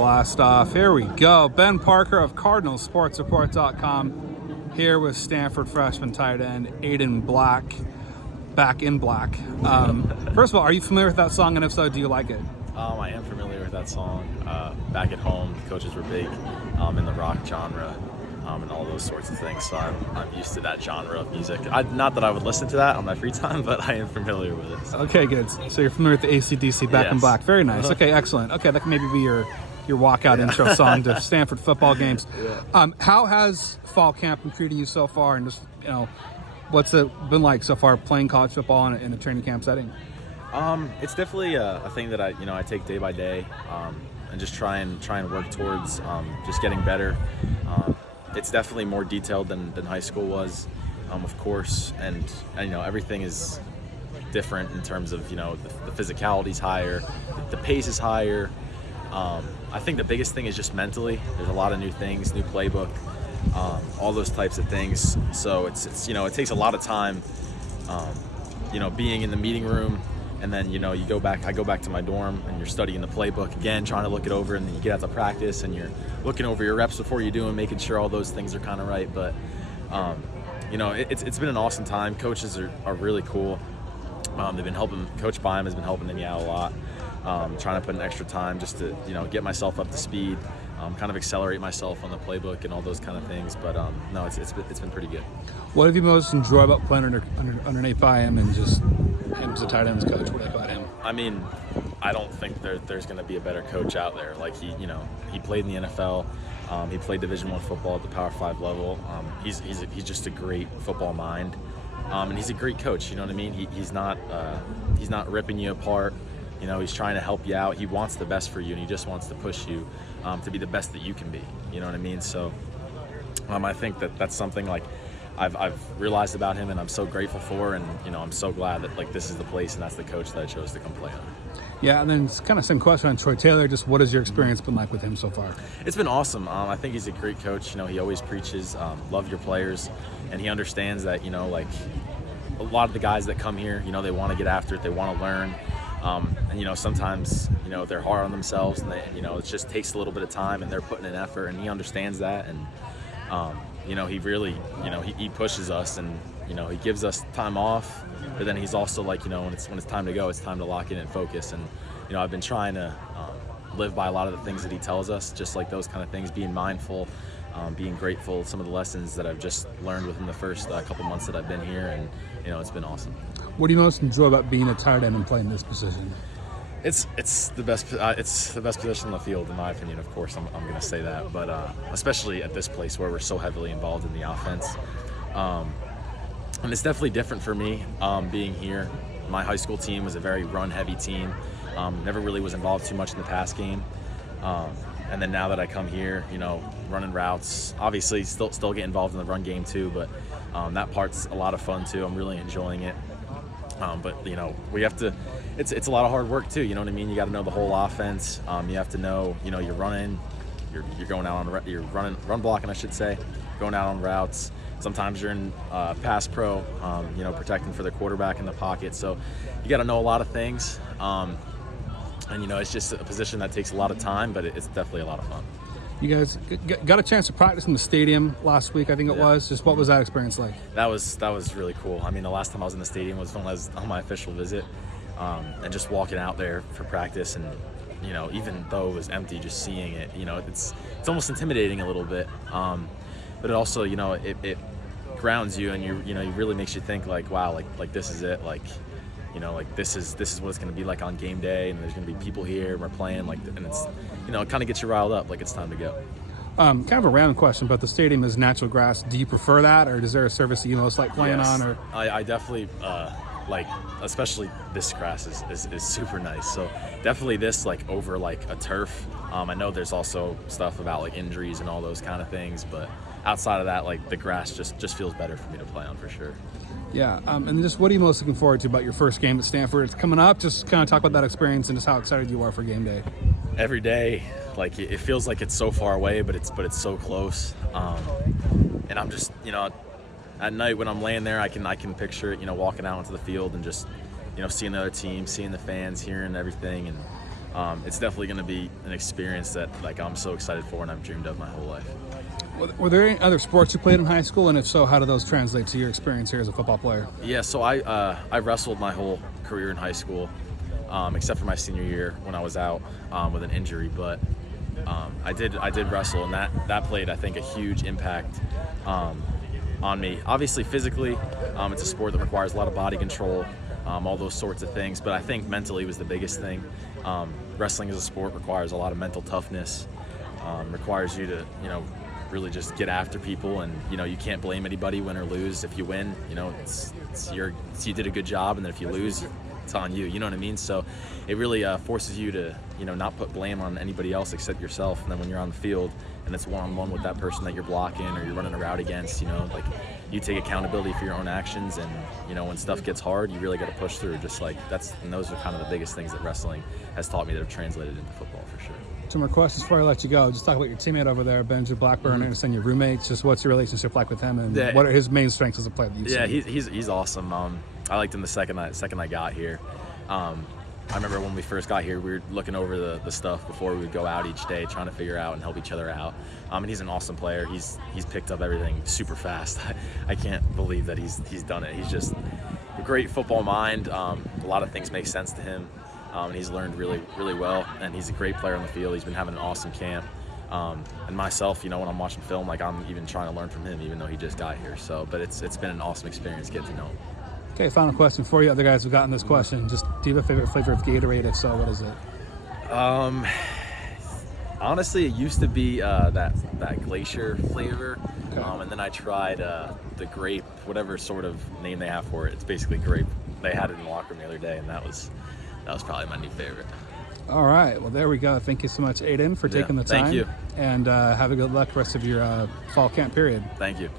Blast off. Here we go. Ben Parker of CardinalSportsReport.com here with Stanford freshman tight end Aiden Black, back in black. First of all, are you familiar with that song, and if so, do you like it? I am familiar with that song. Back at home, the coaches were big in the rock genre and all those sorts of things, so I'm used to that genre of music. Not that I would listen to that on my free time, but I am familiar with it. So. Okay, good. So you're familiar with the AC/DC Back in Black. Very nice. Okay, excellent. Okay, that can maybe be your walkout intro song to Stanford football games. Yeah. How has fall camp been treating you so far, and just what's it been like so far playing college football in a training camp setting? It's definitely a thing that I take day by day, and just try and work towards just getting better. It's definitely more detailed than high school was, of course, and everything is different in terms of the physicality's higher, the pace is higher. I think the biggest thing is just mentally. There's a lot of new things, new playbook, all those types of things. So it's it takes a lot of time, being in the meeting room, and then I go back to my dorm and you're studying the playbook again, trying to look it over, and then you get out to practice and you're looking over your reps before you do and making sure all those things are kind of right. But it's been an awesome time. Coaches are really cool. They've been helping. Coach Bym has been helping me out a lot. Trying to put in extra time just to get myself up to speed, kind of accelerate myself on the playbook and all those kind of things. But no, it's been pretty good. What have you most enjoyed about playing underneath by him and just him as a tight ends coach? What about him? I mean, I don't think there's going to be a better coach out there. Like he played in the NFL. He played Division I football at the Power 5 level. He's just a great football mind, and he's a great coach. You know what I mean? He's not ripping you apart. He's trying to help you out. He wants the best for you, and he just wants to push you to be the best that you can be. You know what I mean? So I think that's something like I've realized about him, and I'm so grateful for, and I'm so glad that this is the place and that's the coach that I chose to come play on. Yeah, and then it's kind of same question on Troy Taylor. Just what has your experience been like with him so far? It's been awesome. I think he's a great coach. He always preaches love your players, and he understands that a lot of the guys that come here, they want to get after it, they want to learn. And sometimes they're hard on themselves, and it just takes a little bit of time, and they're putting in effort, and he understands that, and he really he pushes us, and he gives us time off, but then he's also when it's time to go, it's time to lock in and focus. And I've been trying to live by a lot of the things that he tells us, just like those kind of things, being mindful, being grateful, some of the lessons that I've just learned within the first couple months that I've been here, and it's been awesome. What do you most enjoy about being a tight end and playing this position? It's the best. It's the best position in the field, in my opinion. Of course, I'm going to say that, but especially at this place where we're so heavily involved in the offense, and it's definitely different for me being here. My high school team was a very run-heavy team. Never really was involved too much in the pass game, and then now that I come here, running routes, obviously still get involved in the run game too, but that part's a lot of fun too. I'm really enjoying it. But we have to. It's a lot of hard work too. You know what I mean? You got to know the whole offense. You have to know. You're running. You're going out on. You're run blocking, I should say. Going out on routes. Sometimes you're in pass pro. Protecting for the quarterback in the pocket. So you got to know a lot of things. And it's just a position that takes a lot of time, but it's definitely a lot of fun. You guys got a chance to practice in the stadium last week, I think it was. Just what was that experience like? That was really cool. I mean, the last time I was in the stadium was when I was on my official visit, and just walking out there for practice, and even though it was empty, just seeing it, it's almost intimidating a little bit, but it also it grounds you, and it really makes you think wow, this is it, this is what it's going to be like on game day, and there's going to be people here, and we're playing, and it's, it kind of gets you riled up, it's time to go. Kind of a random question, but the stadium is natural grass. Do you prefer that, or is there a surface that you most like playing on? Or I definitely especially this grass is super nice. So definitely this over a turf. I know there's also stuff about injuries and all those kind of things, but outside of that, the grass just feels better for me to play on for sure. Yeah, and just what are you most looking forward to about your first game at Stanford? It's coming up. Just kind of talk about that experience and just how excited you are for game day. Every day, it feels like it's so far away, but it's so close. And I'm just, at night when I'm laying there, I can picture it, walking out onto the field and just, seeing the other team, seeing the fans, hearing everything, and it's definitely going to be an experience that like I'm so excited for and I've dreamed of my whole life. Were there any other sports you played in high school, and if so, how do those translate to your experience here as a football player? Yeah, so I wrestled my whole career in high school, except for my senior year when I was out with an injury. But I did wrestle, and that played, I think, a huge impact on me. Obviously, physically, it's a sport that requires a lot of body control, all those sorts of things. But I think mentally was the biggest thing. Wrestling as a sport requires a lot of mental toughness. Requires you to, really just get after people, and you can't blame anybody, win or lose. If you win, it's you did a good job, and then if you lose, it's on you. You know what I mean? So it really forces you to not put blame on anybody else except yourself. And then when you're on the field and it's one-on-one with that person that you're blocking or you're running a route against, like you take accountability for your own actions, and when stuff gets hard, you really got to push through. Just like and those are kind of the biggest things that wrestling has taught me that have translated into football for sure. Two more questions before I let you go. Just talk about your teammate over there, Benji Blackburn. I understand your roommates. Just what's your relationship like with him, and what are his main strengths as a player that you've seen? He's awesome. I liked him the second I got here. I remember when we first got here, we were looking over the stuff before we would go out each day, trying to figure out and help each other out. And he's an awesome player. He's picked up everything super fast. I can't believe that he's done it. He's just a great football mind. A lot of things make sense to him. And he's learned really, really well, and he's a great player on the field. He's been having an awesome camp. And myself, when I'm watching film, like I'm even trying to learn from him, even though he just got here. So, but it's been an awesome experience getting to know him. Okay, final question for you. Other guys who've gotten this question. Just, do you have a favorite flavor of Gatorade? If so, what is it? Honestly, it used to be that glacier flavor. Okay. And then I tried the grape, whatever sort of name they have for it. It's basically grape. They had it in the locker room the other day, and that was probably my new favorite. All right. Well, there we go. Thank you so much, Aiden, for taking the time. Thank you. And have a good luck rest of your fall camp period. Thank you.